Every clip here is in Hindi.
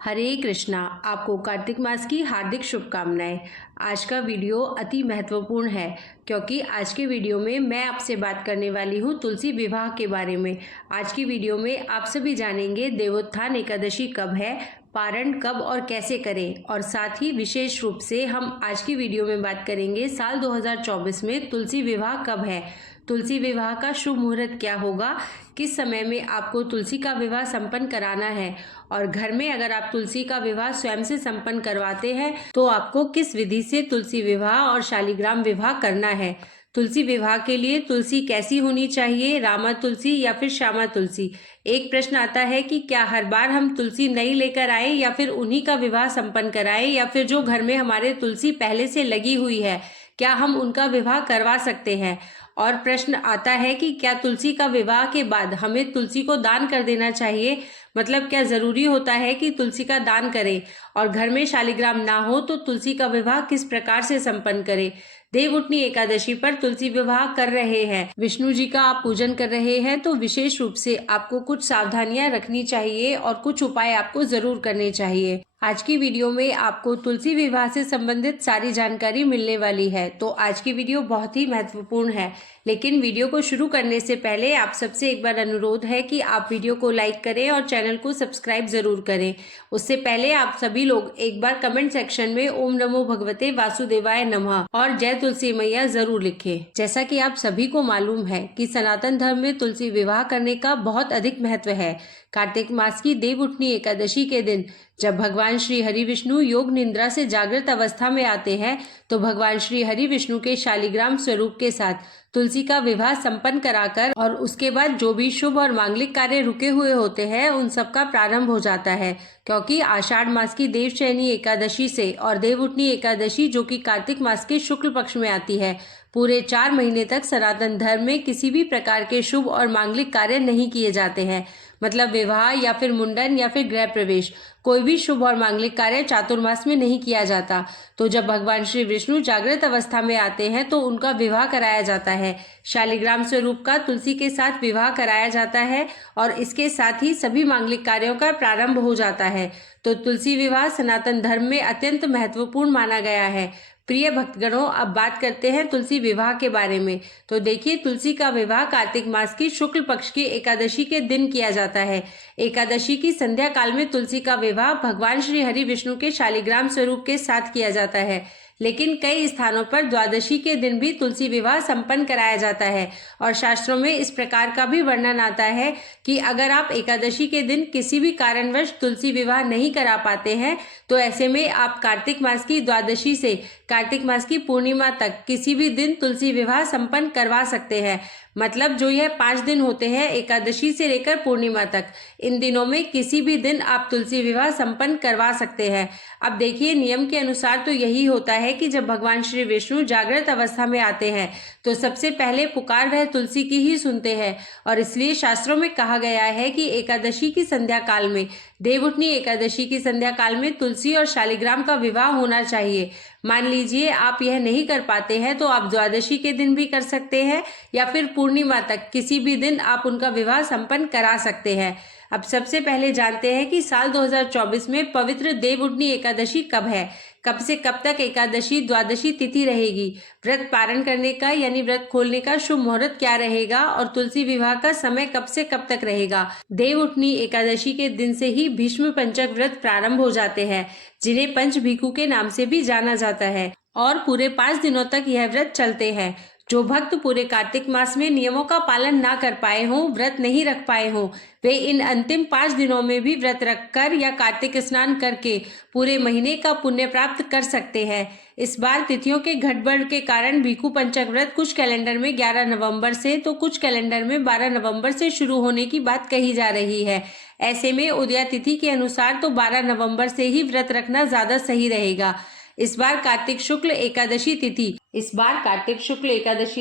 हरे कृष्णा। आपको कार्तिक मास की हार्दिक शुभकामनाएं। आज का वीडियो अति महत्वपूर्ण है क्योंकि आज के वीडियो में मैं आपसे बात करने वाली हूँ तुलसी विवाह के बारे में। आज की वीडियो में आप सभी जानेंगे देवोत्थान एकादशी कब है, पारण कब और कैसे करें, और साथ ही विशेष रूप से हम आज की वीडियो में बात करेंगे साल 2024 में तुलसी विवाह कब है, तुलसी विवाह का शुभ मुहूर्त क्या होगा, किस समय में आपको तुलसी का विवाह संपन्न कराना है, और घर में अगर आप तुलसी का विवाह स्वयं से संपन्न करवाते हैं तो आपको किस विधि से तुलसी विवाह और शालिग्राम विवाह करना है। तुलसी विवाह के लिए तुलसी कैसी होनी चाहिए, रामा तुलसी या फिर श्यामा तुलसी। एक प्रश्न आता है कि क्या हर बार हम तुलसी नई लेकर आए या फिर उन्हीं का विवाह संपन्न कराएं, या फिर जो घर में हमारे तुलसी पहले से लगी हुई है क्या हम उनका विवाह करवा सकते हैं। और प्रश्न आता है कि क्या तुलसी का विवाह के बाद हमें तुलसी को दान कर देना चाहिए, मतलब क्या जरूरी होता है कि तुलसी का दान करें, और घर में शालिग्राम ना हो तो तुलसी का विवाह किस प्रकार से संपन्न करें। देवउठनी एकादशी पर तुलसी विवाह कर रहे हैं, विष्णु जी का आप पूजन कर रहे हैं, तो विशेष रूप से आपको कुछ सावधानियां रखनी चाहिए और कुछ उपाय आपको जरूर करने चाहिए। आज की वीडियो में आपको तुलसी विवाह से संबंधित सारी जानकारी मिलने वाली है, तो आज की वीडियो बहुत ही महत्वपूर्ण है। लेकिन वीडियो को शुरू करने से पहले आप सबसे एक बार अनुरोध है कि आप वीडियो को लाइक करें और चैनल को सब्सक्राइब जरूर करें। उससे पहले आप सभी लोग एक बार कमेंट सेक्शन में ओम नमो भगवते वासुदेवाय नमः और जय तुलसी मैया जरूर लिखें। जैसा कि आप सभी को मालूम है कि सनातन धर्म में तुलसी विवाह करने का बहुत अधिक महत्व है। कार्तिक मास की देवउठनी एकादशी के दिन जब भगवान श्री हरि विष्णु योग निद्रा से जागृत अवस्था में आते हैं तो भगवान श्री हरि विष्णु के शालिग्राम स्वरूप के साथ तुलसी का विवाह संपन्न कराकर और उसके बाद जो भी शुभ और मांगलिक कार्य रुके हुए होते हैं उन सब का प्रारंभ हो जाता है। क्योंकि आषाढ़ मास की देवशयनी एकादशी से और देवउठनी एकादशी जो कि कार्तिक मास के शुक्ल पक्ष में आती है, पूरे 4 महीने तक सनातन धर्म में किसी भी प्रकार के शुभ और मांगलिक कार्य नहीं किए जाते हैं। मतलब विवाह या फिर मुंडन या फिर गृह प्रवेश, कोई भी शुभ और मांगलिक कार्य चातुर्मास में नहीं किया जाता। तो जब भगवान श्री विष्णु जागृत अवस्था में आते हैं तो उनका विवाह कराया जाता है। शालिग्राम स्वरूप का तुलसी के साथ विवाह कराया जाता है और इसके साथ ही सभी मांगलिक कार्यों का प्रारंभ हो जाता है। तो तुलसी विवाह सनातन धर्म में अत्यंत महत्वपूर्ण माना गया है। प्रिय भक्तगणों, अब बात करते हैं तुलसी विवाह के बारे में। तो देखिए, तुलसी का विवाह कार्तिक मास की शुक्ल पक्ष की एकादशी के दिन किया जाता है। एकादशी की संध्या काल में तुलसी का विवाह भगवान श्री हरि विष्णु के शालिग्राम स्वरूप के साथ किया जाता है। लेकिन कई स्थानों पर द्वादशी के दिन भी तुलसी विवाह संपन्न कराया जाता है और शास्त्रों में इस प्रकार का भी वर्णन आता है कि अगर आप एकादशी के दिन किसी भी कारणवश तुलसी विवाह नहीं करा पाते हैं तो ऐसे में आप कार्तिक मास की द्वादशी से कार्तिक मास की पूर्णिमा तक किसी भी दिन तुलसी विवाह संपन्न करवा सकते हैं। मतलब जो यह 5 दिन होते हैं एकादशी से लेकर पूर्णिमा तक, इन दिनों में किसी भी दिन आप तुलसी विवाह संपन्न करवा सकते हैं। अब देखिए, नियम के अनुसार तो यही होता है कि जब भगवान श्री विष्णु जागृत अवस्था में आते हैं तो सबसे पहले पुकार वह तुलसी की ही सुनते हैं, और इसलिए शास्त्रों में कहा गया है कि एकादशी की संध्या काल में, देवउठनी एकादशी की संध्या काल में तुलसी और शालिग्राम का विवाह होना चाहिए। मान लीजिए आप यह नहीं कर पाते हैं तो आप द्वादशी के दिन भी कर सकते हैं या फिर पूर्णिमा तक किसी भी दिन आप उनका विवाह संपन्न करा सकते हैं। अब सबसे पहले जानते हैं कि साल 2024 में पवित्र देवउठनी एकादशी कब है, कब से कब तक एकादशी द्वादशी तिथि रहेगी, व्रत पारण करने का यानी व्रत खोलने का शुभ मुहूर्त क्या रहेगा, और तुलसी विवाह का समय कब से कब तक रहेगा। देवउठनी एकादशी के दिन से ही भीष्म पंचक व्रत प्रारंभ हो जाते हैं, जिन्हें पंच भिखु के नाम से भी जाना जाता है, और पूरे 5 दिनों तक यह व्रत चलते हैं। जो भक्त पूरे कार्तिक मास में नियमों का पालन ना कर पाए हों, व्रत नहीं रख पाए हों, वे इन अंतिम 5 दिनों में भी व्रत रखकर या कार्तिक स्नान करके पूरे महीने का पुण्य प्राप्त कर सकते हैं। इस बार तिथियों के गड़बड़ के कारण भिखु पंचक व्रत कुछ कैलेंडर में 11 नवंबर से तो कुछ कैलेंडर में 12 नवंबर से शुरू होने की बात कही जा रही है। ऐसे में उदया तिथि के अनुसार तो 12 नवंबर से ही व्रत रखना ज्यादा सही रहेगा। इस बार कार्तिक शुक्ल एकादशी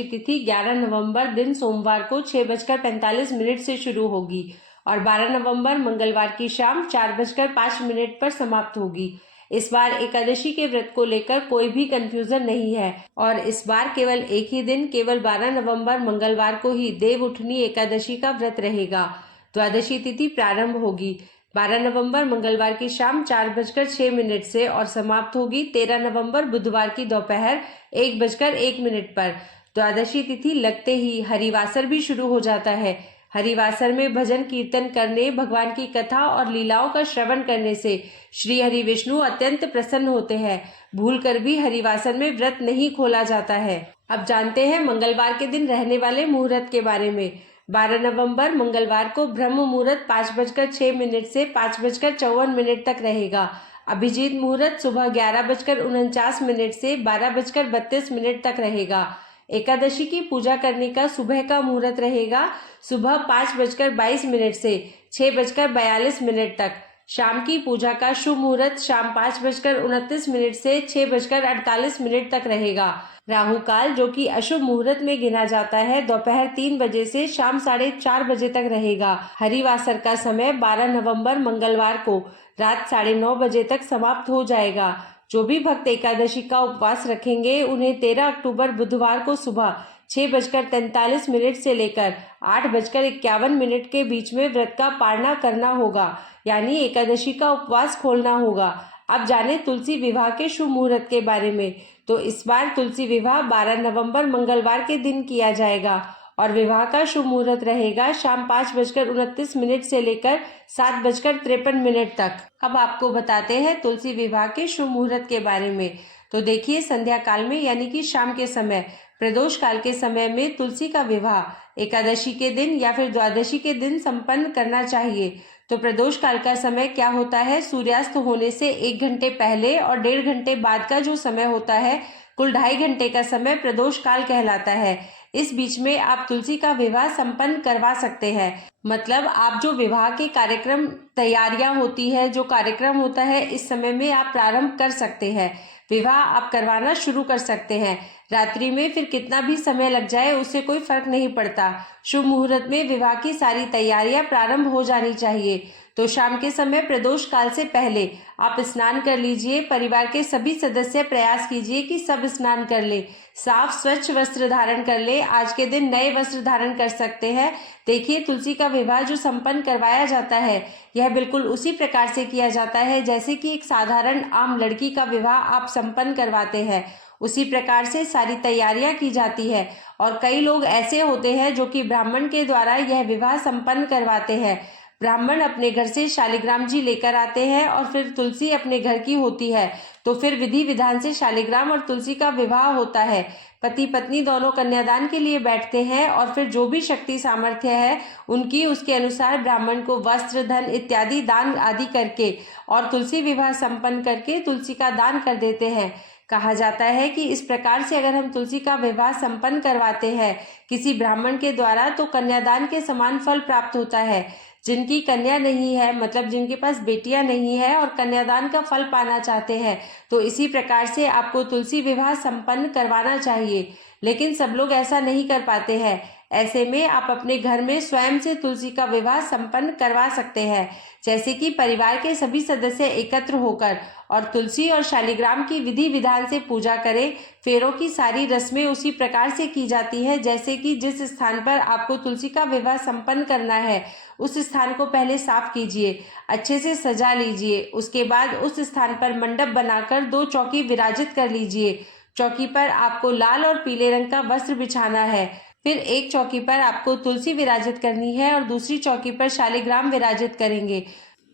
तिथि 11 नवंबर दिन सोमवार को 6:45 से शुरू होगी और 12 नवंबर मंगलवार की शाम 4:05 पर समाप्त होगी। इस बार एकादशी के व्रत को लेकर कोई भी कंफ्यूजन नहीं है और इस बार केवल एक ही दिन, केवल 12 नवंबर मंगलवार को ही देवउठनी एकादशी का व्रत रहेगा। द्वादशी तिथि प्रारंभ होगी। 12 नवंबर मंगलवार की शाम 4:06 से और समाप्त होगी 13 नवंबर बुधवार की दोपहर 1:01 पर। द्वादशी तिथि लगते ही हरिवासर भी शुरू हो जाता है। हरिवासर में भजन कीर्तन करने, भगवान की कथा और लीलाओं का श्रवण करने से श्री हरि विष्णु अत्यंत प्रसन्न होते हैं। भूलकर भी हरिवासर में व्रत नहीं खोला जाता है। अब जानते हैं मंगलवार के दिन रहने वाले मुहूर्त के बारे में। 12 नवंबर मंगलवार को ब्रह्म मुहूर्त 5:06 से 5:54 तक रहेगा। अभिजीत मुहूर्त सुबह 11:49 से 12:32 तक रहेगा। एकादशी की पूजा करने का सुबह का मुहूर्त रहेगा सुबह 5:22 से 6:42 तक। शाम की पूजा का शुभ मुहूर्त शाम 5:29 से 6:48 तक रहेगा। राहु काल, जो कि अशुभ मुहूर्त में गिना जाता है, दोपहर 3 बजे से शाम 4:30 बजे तक रहेगा। हरिवासर का समय 12 नवंबर मंगलवार को रात 9:30 बजे तक समाप्त हो जाएगा। जो भी भक्त एकादशी का उपवास रखेंगे उन्हें 13 अक्टूबर बुधवार को सुबह 6:43 से लेकर 8:51 के बीच में व्रत का पारणा करना होगा, यानी एकादशी का उपवास खोलना होगा। अब जाने तुलसी विवाह के शुभ मुहूर्त के बारे में। तो इस बार तुलसी विवाह 12 नवंबर मंगलवार के दिन किया जाएगा और विवाह का शुभ मुहूर्त रहेगा शाम 5:29 से लेकर 7:53 तक। अब आपको बताते हैं तुलसी विवाह के शुभ मुहूर्त के बारे में। तो देखिए, संध्या काल में यानी कि शाम के समय, प्रदोष काल के समय में तुलसी का विवाह एकादशी के दिन या फिर द्वादशी के दिन संपन्न करना चाहिए। तो प्रदोष काल का समय क्या होता है? सूर्यास्त होने से 1 घंटे पहले और 1.5 घंटे बाद का जो समय होता है, कुल 2.5 घंटे का समय प्रदोष काल कहलाता है। इस बीच में आप तुलसी का विवाह संपन्न करवा सकते हैं। मतलब आप जो विवाह के कार्यक्रम तैयारियां होती है, जो कार्यक्रम होता है, इस समय में आप प्रारंभ कर सकते हैं। विवाह आप करवाना शुरू कर सकते हैं। रात्रि में फिर कितना भी समय लग जाए उससे कोई फर्क नहीं पड़ता। शुभ मुहूर्त में विवाह की सारी तैयारियां प्रारंभ हो जानी चाहिए। तो शाम के समय प्रदोष काल से पहले आप स्नान कर लीजिए। परिवार के सभी सदस्य प्रयास कीजिए कि सब स्नान कर ले, साफ स्वच्छ वस्त्र धारण कर ले। आज के दिन नए वस्त्र धारण कर सकते हैं। देखिए, तुलसी का विवाह जो संपन्न करवाया जाता है, यह बिल्कुल उसी प्रकार से किया जाता है जैसे कि एक साधारण आम लड़की का विवाह आप संपन्न करवाते हैं। उसी प्रकार से सारी तैयारियां की जाती है। और कई लोग ऐसे होते हैं जो कि ब्राह्मण के द्वारा यह विवाह संपन्न करवाते हैं। ब्राह्मण अपने घर से शालिग्राम जी लेकर आते हैं और फिर तुलसी अपने घर की होती है। तो फिर विधि विधान से शालिग्राम और तुलसी का विवाह होता है। पति पत्नी दोनों कन्यादान के लिए बैठते हैं और फिर जो भी शक्ति सामर्थ्य है उनकी, उसके अनुसार ब्राह्मण को वस्त्र, धन इत्यादि दान आदि करके और तुलसी विवाह संपन्न करके तुलसी का दान कर देते हैं। कहा जाता है कि इस प्रकार से अगर हम तुलसी का विवाह संपन्न करवाते हैं किसी ब्राह्मण के द्वारा, तो कन्यादान के समान फल प्राप्त होता है। जिनकी कन्या नहीं है, मतलब जिनके पास बेटियां नहीं है और कन्यादान का फल पाना चाहते हैं, तो इसी प्रकार से आपको तुलसी विवाह संपन्न करवाना चाहिए। लेकिन सब लोग ऐसा नहीं कर पाते हैं। ऐसे में आप अपने घर में स्वयं से तुलसी का विवाह संपन्न करवा सकते हैं। जैसे कि परिवार के सभी सदस्य एकत्र होकर और तुलसी और शालिग्राम की विधि विधान से पूजा करें। फेरों की सारी रस्में उसी प्रकार से की जाती है जैसे कि जिस स्थान पर आपको तुलसी का विवाह संपन्न करना है उस स्थान को पहले साफ कीजिए, अच्छे से सजा लीजिए। उसके बाद उस स्थान पर मंडप बनाकर 2 चौकी विराजित कर लीजिए। चौकी पर आपको लाल और पीले रंग का वस्त्र बिछाना है। फिर एक चौकी पर आपको तुलसी विराजित करनी है और दूसरी चौकी पर शालिग्राम विराजित करेंगे।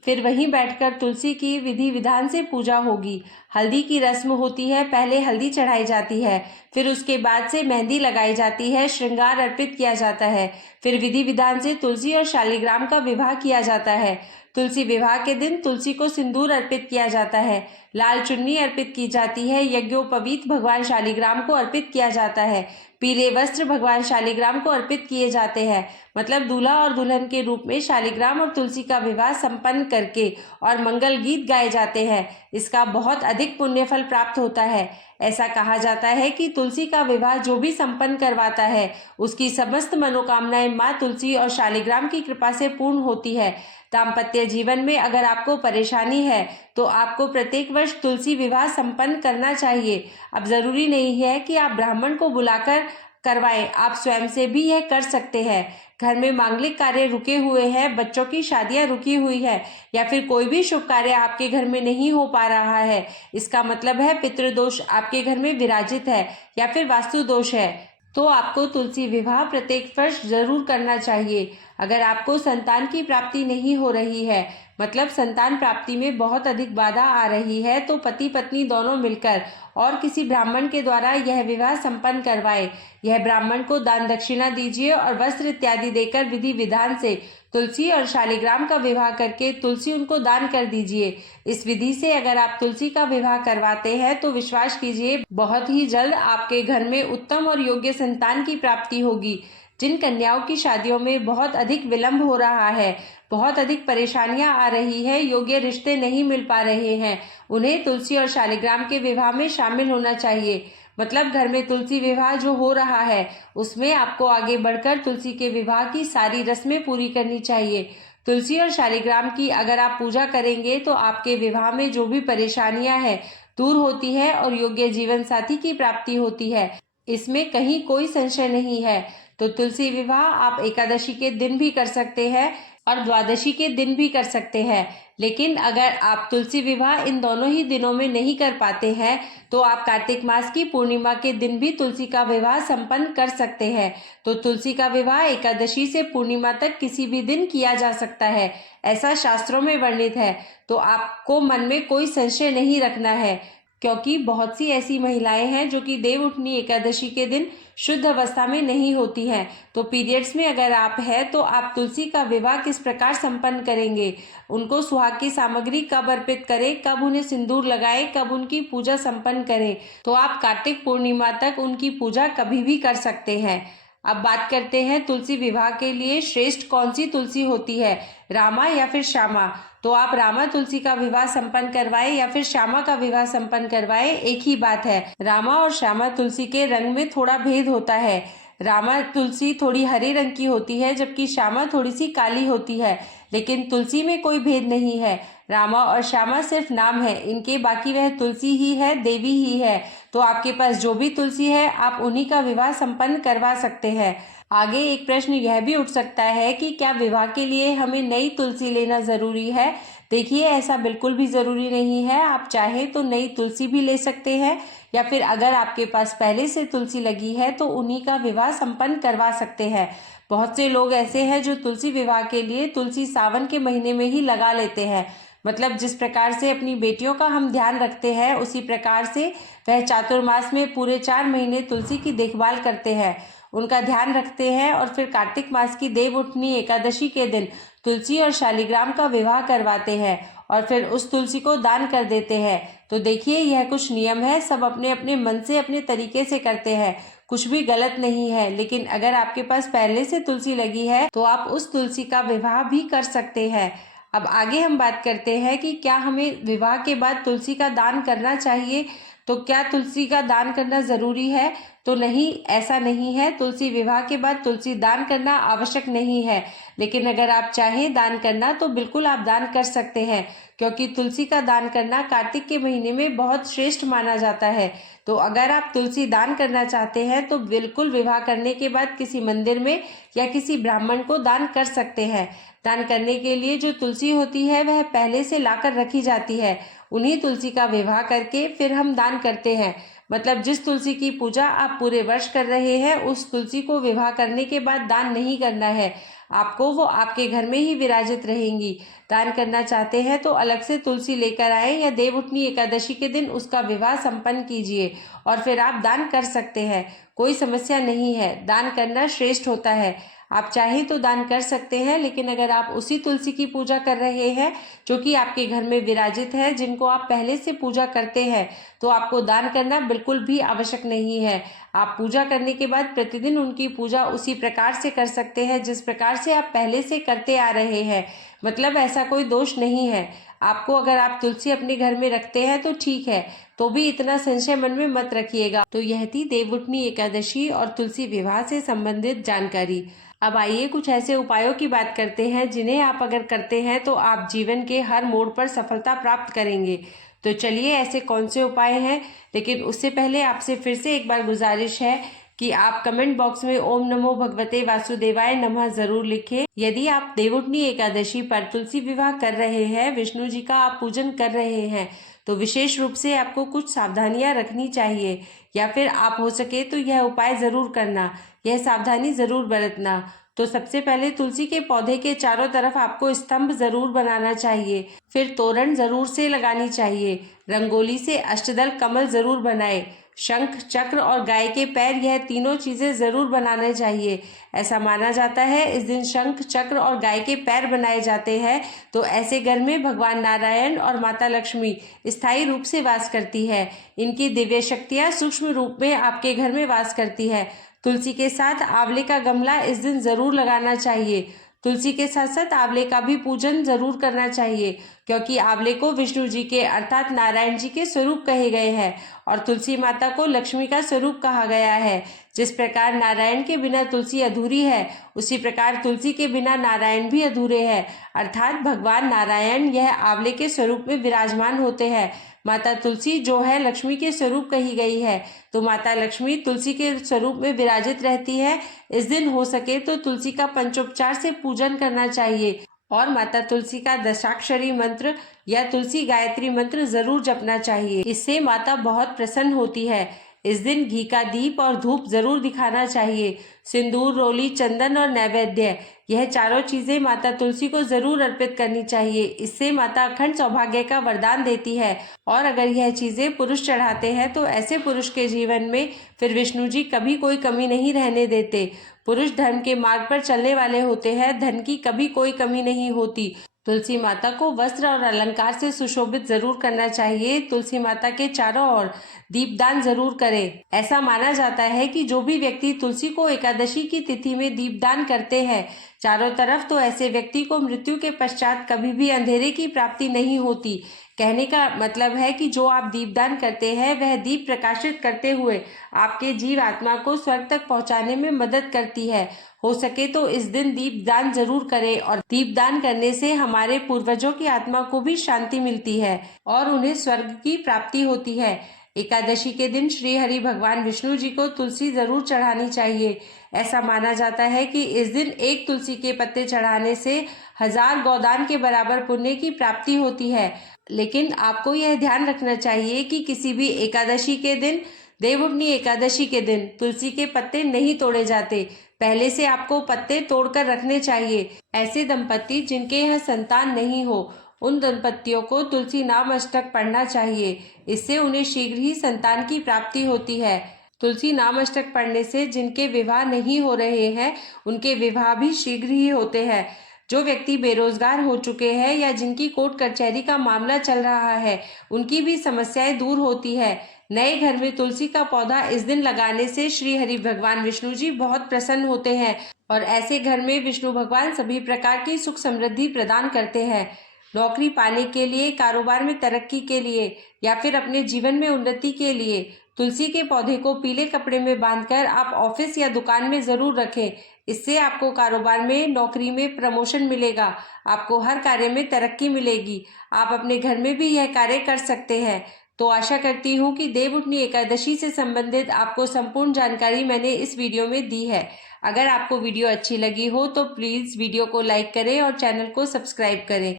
फिर वहीं बैठकर तुलसी की विधि विधान से पूजा होगी। हल्दी की रस्म होती है, पहले हल्दी चढ़ाई जाती है, फिर उसके बाद से मेहंदी लगाई जाती है, श्रृंगार अर्पित किया जाता है। फिर विधि विधान से तुलसी और शालिग्राम का विवाह किया जाता है। तुलसी विवाह के दिन तुलसी को सिंदूर अर्पित किया जाता है, लाल चुन्नी अर्पित की जाती है, यज्ञोपवीत भगवान शालिग्राम को अर्पित किया जाता है, पीले वस्त्र भगवान शालिग्राम को अर्पित किए जाते हैं। मतलब दूल्हा और दुल्हन के रूप में शालिग्राम और तुलसी का विवाह संपन्न करके और मंगल गीत गाए जाते हैं। इसका बहुत अधिक पुण्य फल प्राप्त होता है। ऐसा कहा जाता है कि तुलसी का विवाह जो भी संपन्न करवाता है उसकी समस्त मनोकामनाएं माँ तुलसी और शालिग्राम की कृपा से पूर्ण होती है। दाम्पत्य जीवन में अगर आपको परेशानी है तो आपको प्रत्येक वर्ष तुलसी विवाह संपन्न करना चाहिए। अब जरूरी नहीं है कि आप ब्राह्मण को बुलाकर करवाएं। आप स्वयं से भी यह कर सकते हैं। घर में मांगलिक कार्य रुके हुए हैं, बच्चों की शादियां रुकी हुई है या फिर कोई भी शुभ कार्य आपके घर में नहीं हो पा रहा है, इसका मतलब है पितृदोष आपके घर में विराजित है या फिर वास्तु दोष है, तो आपको तुलसी विवाह प्रत्येक वर्ष जरूर करना चाहिए। अगर आपको संतान की प्राप्ति नहीं हो रही है, मतलब संतान प्राप्ति में बहुत अधिक बाधा आ रही है, तो पति पत्नी दोनों मिलकर और किसी ब्राह्मण के द्वारा यह विवाह संपन्न करवाए। यह ब्राह्मण को दान दक्षिणा दीजिए और वस्त्र इत्यादि देकर विधि विधान से तुलसी और शालिग्राम का विवाह करके तुलसी उनको दान कर दीजिए। इस विधि से अगर आप तुलसी का विवाह करवाते हैं तो विश्वास कीजिए बहुत ही जल्द आपके घर में उत्तम और योग्य संतान की प्राप्ति होगी। जिन कन्याओं की शादियों में बहुत अधिक विलंब हो रहा है, बहुत अधिक परेशानियां आ रही है, योग्य रिश्ते नहीं मिल पा रहे हैं, उन्हें तुलसी और शालिग्राम के विवाह में शामिल होना चाहिए। मतलब घर में तुलसी विवाह जो हो रहा है उसमें आपको आगे बढ़कर तुलसी के विवाह की सारी रस्में पूरी करनी चाहिए। तुलसी और शालिग्राम की अगर आप पूजा करेंगे तो आपके विवाह में जो भी परेशानियां हैं दूर होती है और योग्य जीवन साथी की प्राप्ति होती है, इसमें कहीं कोई संशय नहीं है। तो तुलसी विवाह आप एकादशी के दिन भी कर सकते हैं और द्वादशी के दिन भी कर सकते हैं। लेकिन अगर आप तुलसी विवाह इन दोनों ही दिनों में नहीं कर पाते हैं तो आप कार्तिक मास की पूर्णिमा के दिन भी तुलसी का विवाह संपन्न कर सकते हैं। तो तुलसी का विवाह एकादशी से पूर्णिमा तक किसी भी दिन किया जा सकता है, ऐसा शास्त्रों में वर्णित है। तो आपको मन में कोई संशय नहीं रखना है, क्योंकि बहुत सी ऐसी महिलाएं हैं जो कि देवउठनी एकादशी के दिन शुद्ध अवस्था में नहीं होती हैं। तो पीरियड्स में अगर आप हैं तो आप तुलसी का विवाह किस प्रकार संपन्न करेंगे, उनको सुहाग की सामग्री कब अर्पित करें, कब उन्हें सिंदूर लगाएं, कब उनकी पूजा संपन्न करें, तो आप कार्तिक पूर्णिमा तक उनकी पूजा कभी भी कर सकते हैं। अब बात करते हैं तुलसी विवाह के लिए श्रेष्ठ कौन सी तुलसी होती है, रामा या फिर श्यामा। तो आप रामा तुलसी का विवाह संपन्न करवाएं या फिर श्यामा का विवाह संपन्न करवाएं, एक ही बात है। रामा और श्यामा तुलसी के रंग में थोड़ा भेद होता है। रामा तुलसी थोड़ी हरे रंग की होती है जबकि श्यामा थोड़ी सी काली होती है, लेकिन तुलसी में कोई भेद नहीं है। रामा और श्यामा सिर्फ नाम है इनके, बाकी वह तुलसी ही है, देवी ही है। तो आपके पास जो भी तुलसी है आप उन्हीं का विवाह संपन्न करवा सकते हैं। आगे एक प्रश्न यह भी उठ सकता है कि क्या विवाह के लिए हमें नई तुलसी लेना जरूरी है। देखिए, ऐसा बिल्कुल भी जरूरी नहीं है। आप चाहें तो नई तुलसी भी ले सकते हैं या फिर अगर आपके पास पहले से तुलसी लगी है तो उन्हीं का विवाह संपन्न करवा सकते हैं। बहुत से लोग ऐसे हैं जो तुलसी विवाह के लिए तुलसी सावन के महीने में ही लगा लेते हैं। मतलब जिस प्रकार से अपनी बेटियों का हम ध्यान रखते हैं उसी प्रकार से वह चातुर्मास में पूरे 4 महीने तुलसी की देखभाल करते हैं, उनका ध्यान रखते हैं और फिर कार्तिक मास की देवउठनी एकादशी के दिन तुलसी और शालिग्राम का विवाह करवाते हैं और फिर उस तुलसी को दान कर देते हैं। तो देखिए, यह कुछ नियम है, सब अपने अपने मन से अपने तरीके से करते हैं, कुछ भी गलत नहीं है। लेकिन अगर आपके पास पहले से तुलसी लगी है तो आप उस तुलसी का विवाह भी कर सकते हैं। अब आगे हम बात करते हैं कि क्या हमें विवाह के बाद तुलसी का दान करना चाहिए। तो क्या तुलसी का दान करना जरूरी है। तो नहीं, ऐसा नहीं है। तुलसी विवाह के बाद तुलसी दान करना आवश्यक नहीं है, लेकिन अगर आप चाहें दान करना तो बिल्कुल आप दान कर सकते हैं, क्योंकि तुलसी का दान करना कार्तिक के महीने में बहुत श्रेष्ठ माना जाता है। तो अगर आप तुलसी दान करना चाहते हैं तो बिल्कुल विवाह करने के बाद किसी मंदिर में या किसी ब्राह्मण को दान कर सकते हैं। दान करने के लिए जो तुलसी होती है वह पहले से लाकर रखी जाती है, उन्हीं तुलसी का विवाह करके फिर हम दान करते हैं। मतलब जिस तुलसी की पूजा आप पूरे वर्ष कर रहे हैं उस तुलसी को विवाह करने के बाद दान नहीं करना है, आपको वो आपके घर में ही विराजित रहेंगी। दान करना चाहते हैं तो अलग से तुलसी लेकर आए या देवउठनी एकादशी के दिन उसका विवाह संपन्न कीजिए और फिर आप दान कर सकते हैं, कोई समस्या नहीं है। दान करना श्रेष्ठ होता है, आप चाहें तो दान कर सकते हैं। लेकिन अगर आप उसी तुलसी की पूजा कर रहे हैं जो कि आपके घर में विराजित है, जिनको आप पहले से पूजा करते हैं, तो आपको दान करना बिल्कुल भी आवश्यक नहीं है। आप पूजा करने के बाद प्रतिदिन उनकी पूजा उसी प्रकार से कर सकते हैं जिस प्रकार से आप पहले से करते आ रहे हैं। मतलब ऐसा कोई दोष नहीं है। आपको अगर आप तुलसी अपने घर में रखते हैं तो ठीक है, तो भी इतना संशय मन में मत रखिएगा। तो यह थी देवउठनी एकादशी और तुलसी विवाह से संबंधित जानकारी। अब आइए कुछ ऐसे उपायों की बात करते हैं जिन्हें आप अगर करते हैं तो आप जीवन के हर मोड़ पर सफलता प्राप्त करेंगे। तो चलिए ऐसे कौन से उपाय हैं, लेकिन उससे पहले आपसे फिर से एक बार गुजारिश है कि आप कमेंट बॉक्स में ओम नमो भगवते वासुदेवाय नमः जरूर लिखें। यदि आप देवउठनी एकादशी पर तुलसी विवाह कर रहे हैं, विष्णु जी का आप पूजन कर रहे हैं, तो विशेष रूप से आपको कुछ सावधानियां रखनी चाहिए, या फिर आप हो सके तो यह उपाय जरूर करना, यह सावधानी जरूर बरतना। तो सबसे पहले तुलसी के पौधे के चारों तरफ आपको स्तंभ जरूर बनाना चाहिए, फिर तोरण जरूर से लगानी चाहिए, रंगोली से अष्टदल कमल जरूर बनाए, शंख चक्र और गाय के पैर, यह तीनों चीजें जरूर बनाने चाहिए। ऐसा माना जाता है इस दिन शंख चक्र और गाय के पैर बनाए जाते हैं, तो ऐसे घर में भगवान नारायण और माता लक्ष्मी स्थायी रूप से वास करती है। इनकी दिव्य शक्तियां सूक्ष्म रूप में आपके घर में वास करती है। तुलसी के साथ आंवले का गमला इस दिन जरूर लगाना चाहिए। तुलसी के साथ साथ आंवले का भी पूजन जरूर करना चाहिए, क्योंकि आंवले को विष्णु जी के अर्थात नारायण जी के स्वरूप कहे गए हैं और तुलसी माता को लक्ष्मी का स्वरूप कहा गया है। जिस प्रकार नारायण के बिना तुलसी अधूरी है, उसी प्रकार तुलसी के बिना नारायण भी अधूरे हैं, अर्थात भगवान नारायण यह आंवले के स्वरूप में विराजमान होते हैं। माता तुलसी जो है लक्ष्मी के स्वरूप कही गई है, तो माता लक्ष्मी तुलसी के स्वरूप में विराजित रहती है। इस दिन हो सके तो तुलसी का पंचोपचार से पूजन करना चाहिए और माता तुलसी का दशाक्षरी मंत्र या तुलसी गायत्री मंत्र जरूर जपना चाहिए। इससे माता बहुत प्रसन्न होती है। इस दिन घी का दीप और धूप जरूर दिखाना चाहिए। सिंदूर, रोली, चंदन और नैवेद्य, यह चारों चीजें माता तुलसी को जरूर अर्पित करनी चाहिए। इससे माता अखंड सौभाग्य का वरदान देती है और अगर यह चीजें पुरुष चढ़ाते हैं तो ऐसे पुरुष के जीवन में फिर विष्णु जी कभी कोई कमी नहीं रहने देते। पुरुष धर्म के मार्ग पर चलने वाले होते हैं, धन की कभी कोई कमी नहीं होती। तुलसी माता को वस्त्र और अलंकार से सुशोभित जरूर करना चाहिए। तुलसी माता के चारों ओर दीपदान जरूर करें। ऐसा माना जाता है कि जो भी व्यक्ति तुलसी को एकादशी की तिथि में दीपदान करते हैं चारों तरफ, तो ऐसे व्यक्ति को मृत्यु के पश्चात कभी भी अंधेरे की प्राप्ति नहीं होती। कहने का मतलब है कि जो आप दीपदान करते हैं वह दीप प्रकाशित करते हुए आपके जीव आत्मा को स्वर्ग तक पहुंचाने में मदद करती है। हो सके तो इस दिन दीपदान जरूर करें और दीपदान करने से हमारे पूर्वजों की आत्मा को भी शांति मिलती है और उन्हें स्वर्ग की प्राप्ति होती है। एकादशी के दिन श्री हरि भगवान विष्णु जी को तुलसी जरूर चढ़ानी चाहिए। ऐसा माना जाता है कि इस दिन एक तुलसी के पत्ते चढ़ाने से 1000 गोदान के बराबर पुण्य की प्राप्ति होती है। लेकिन आपको यह ध्यान रखना चाहिए कि किसी भी एकादशी के दिन, देवउठनी एकादशी के दिन तुलसी के पत्ते नहीं तोड़े जाते। पहले से आपको पत्ते तोड़कर रखने चाहिए। ऐसे दंपति जिनके यहाँ संतान नहीं हो, उन दंपतियों को तुलसी नाम अष्टक पढ़ना चाहिए। इससे उन्हें शीघ्र ही संतान की प्राप्ति होती है। तुलसी नाम अष्टक पढ़ने से जिनके विवाह नहीं हो रहे हैं, उनके विवाह भी शीघ्र ही होते हैं। जो व्यक्ति बेरोजगार हो चुके हैं या जिनकी कोर्ट कचहरी का मामला चल रहा है, उनकी भी समस्याएं दूर होती है। नए घर में तुलसी का पौधा इस दिन लगाने से श्री हरि भगवान विष्णु जी बहुत प्रसन्न होते हैं और ऐसे घर में विष्णु भगवान सभी प्रकार की सुख समृद्धि प्रदान करते हैं। नौकरी पाने के लिए, कारोबार में तरक्की के लिए या फिर अपने जीवन में उन्नति के लिए तुलसी के पौधे को पीले कपड़े में बांधकर आप ऑफिस या दुकान में जरूर रखें। इससे आपको कारोबार में, नौकरी में प्रमोशन मिलेगा, आपको हर कार्य में तरक्की मिलेगी। आप अपने घर में भी यह कार्य कर सकते हैं। तो आशा करती हूँ कि देवउठनी एकादशी से संबंधित आपको संपूर्ण जानकारी मैंने इस वीडियो में दी है। अगर आपको वीडियो अच्छी लगी हो तो प्लीज़ वीडियो को लाइक करें और चैनल को सब्सक्राइब करें।